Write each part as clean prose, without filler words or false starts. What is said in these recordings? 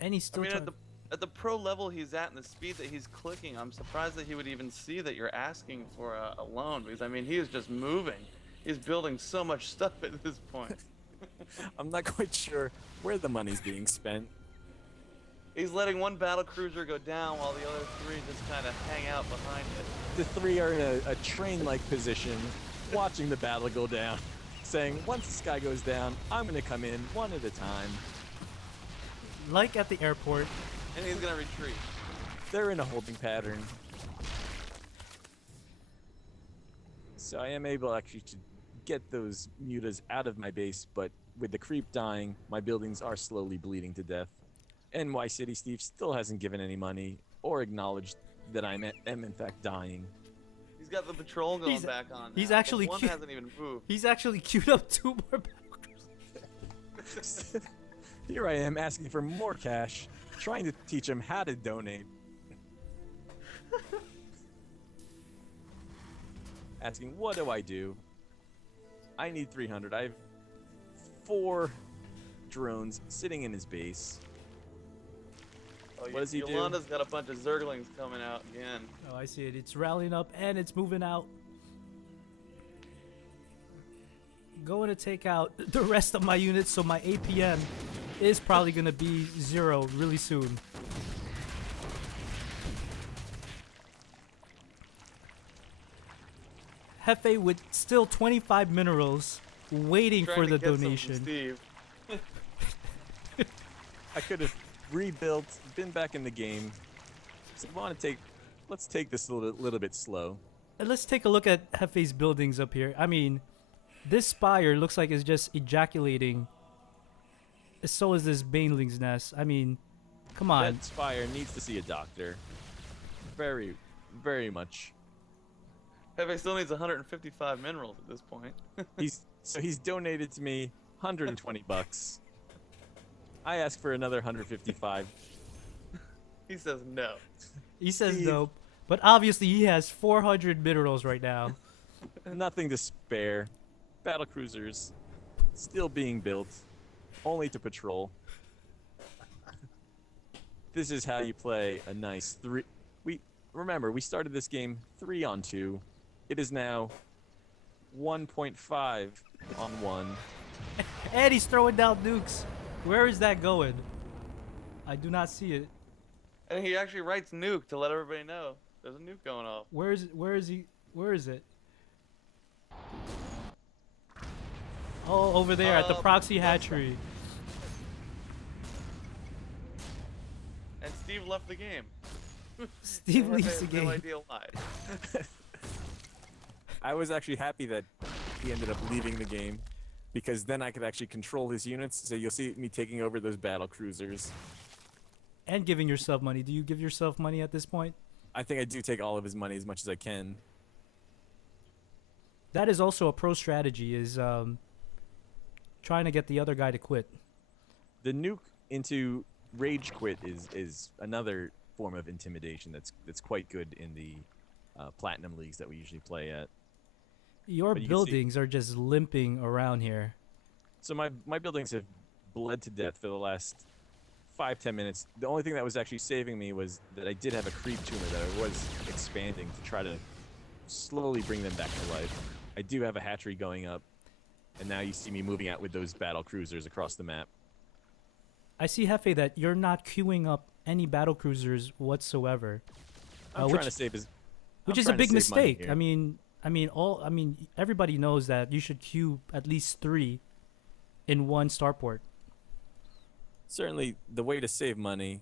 And he's I still mean, trying. at the pro level he's at and the speed that he's clicking, I'm surprised that he would even see that you're asking for a loan, because I mean, he is just moving. He's building so much stuff at this point. I'm not quite sure where the money's being spent. He's letting one battle cruiser go down while the other three just kind of hang out behind it. The three are in a train-like position, watching the battle go down, saying, once this guy goes down, I'm going to come in one at a time. Like at the airport. And he's gonna retreat. They're in a holding pattern. So I am able actually to get those mutas out of my base, but with the creep dying, my buildings are slowly bleeding to death. And Y City Steve still hasn't given any money or acknowledged that I am in fact dying. He's got the patrol going back on. He's now, but actually one hasn't even moved. He's actually queued up 2 more battle cruisers. Here I am asking for more cash, trying to teach him how to donate. Asking, what do I do? I need 300. I have 4 drones sitting in his base. Oh, what does he do? Yolanda's got a bunch of Zerglings coming out again. Oh, I see it. It's rallying up and it's moving out. Going to take out the rest of my units, so my APM is probably going to be 0 really soon. Hefe with still 25 minerals waiting for the donation. Steve. I could have rebuilt, been back in the game. So let's take this a little bit slow. And let's take a look at Hefe's buildings up here. I mean, this spire looks like it's just ejaculating. So is this baneling's nest. I mean, come on. That spire needs to see a doctor. Very, very much. Hefe still needs 155 minerals at this point. He's donated to me 120 bucks. I asked for another 155. He says no. He says no, but obviously he has 400 minerals right now. Nothing to spare. Battle cruisers still being built, only to patrol. This is how you play a nice 3. Remember, we started this game 3-on-2. It is now 1.5 on 1. And he's throwing down nukes. Where is that going? I do not see it. And he actually writes nuke to let everybody know there's a nuke going off. Where is it? Where is he? Where is it? Oh, over there at the proxy hatchery. And Steve left the game. Steve leaves the game. No idea why. I was actually happy that he ended up leaving the game, because then I could actually control his units. So you'll see me taking over those battle cruisers. And giving yourself money. Do you give yourself money at this point? I think I do take all of his money as much as I can. That is also a pro strategy, is trying to get the other guy to quit. The nuke into rage quit is another form of intimidation that's quite good in the platinum leagues that we usually play at. Your buildings are just limping around here. So my buildings have bled to death for the last 5-10 minutes. The only thing that was actually saving me was that I did have a creep tumor that I was expanding to try to slowly bring them back to life. I do have a hatchery going up, and now you see me moving out with those battle cruisers across the map. I see, Hefe, that you're not queuing up any battle cruisers whatsoever. I'm trying to save his, which is a big mistake. I mean, everybody knows that you should queue at least 3 in one starport. Certainly, the way to save money,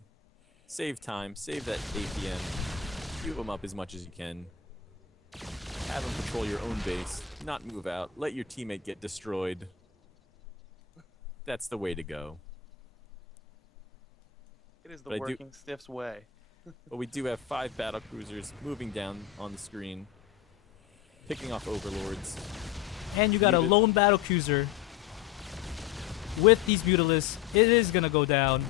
save time, save that APM, queue them up as much as you can. Have them patrol your own base, not move out, let your teammate get destroyed. That's the way to go. It is the working stiff's way. But we do have 5 battle cruisers moving down on the screen, picking off overlords. And you got a lone battle cruiser with these Mutalisks. It is gonna go down.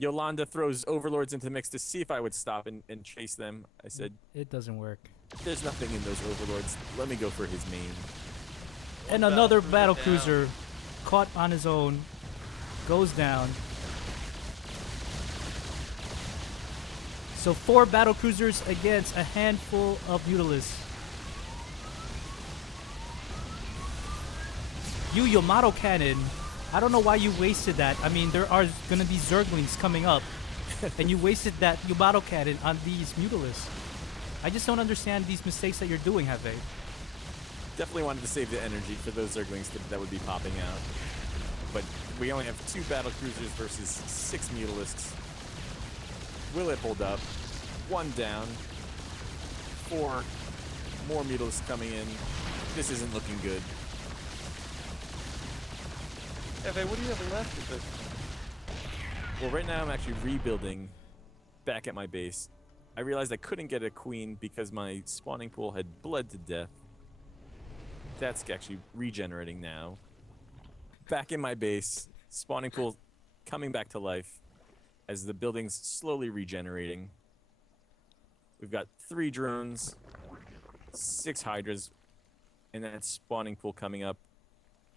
Yolanda throws overlords into the mix to see if I would stop and chase them. I said, it doesn't work. there's nothing in those overlords. Let me go for his main. And One another battlecruiser battle down. cruiser caught on his own goes down. So 4 battle cruisers against a handful of Mutalisks. You Yamato cannon, I don't know why you wasted that. I mean, there are gonna be Zerglings coming up, and you wasted that Yamato cannon on these Mutalisks. I just don't understand these mistakes that you're doing, Hefe. Definitely wanted to save the energy for those Zerglings that would be popping out. But we only have 2 battle cruisers versus 6 Mutalisks. Will it hold up? 1 down. 4 more Mutalisks coming in. This isn't looking good. Hefe, what do you have left at this point? Well, right now I'm actually rebuilding back at my base. I realized I couldn't get a queen because my spawning pool had bled to death. That's actually regenerating now. Back in my base, spawning pool coming back to life as the building's slowly regenerating. We've got 3 drones, 6 hydras, and that spawning pool coming up.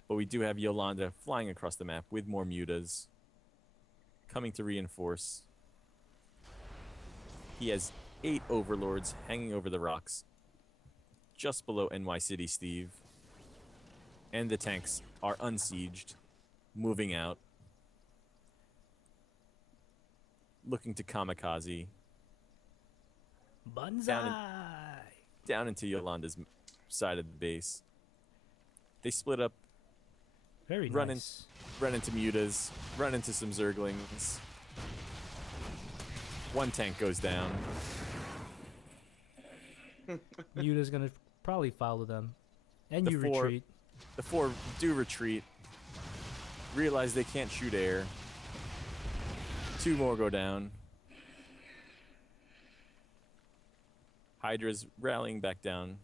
But we do have Yolanda flying across the map with more mutas coming to reinforce. He has 8 overlords hanging over the rocks just below NY City Steve. And the tanks are unsieged, moving out, looking to kamikaze Banzai! down into Yolanda's side of the base. They split up, Very run nice. run into mutas, run into some Zerglings. 1 tank goes down. Muta's gonna probably follow them. And The you 4 retreat. The 4 do retreat, realize they can't shoot air. 2 more go down. Hydra's rallying back down.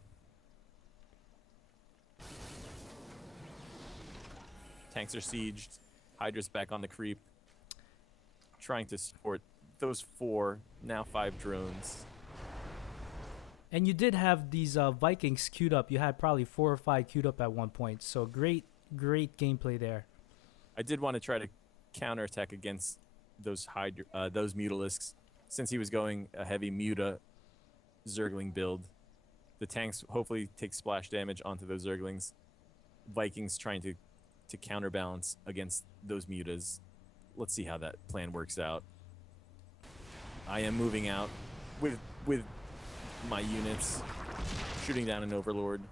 Tanks are sieged. Hydra's back on the creep, trying to support those 4, now 5 drones. And you did have these Vikings queued up. You had probably 4 or 5 queued up at one point. So great gameplay there. I did want to try to counterattack against those Mutalisks, since he was going a heavy Muta Zergling build. The tanks hopefully take splash damage onto those Zerglings. Vikings trying to counterbalance against those Mutas. Let's see how that plan works out. I am moving out with my units, shooting down an Overlord.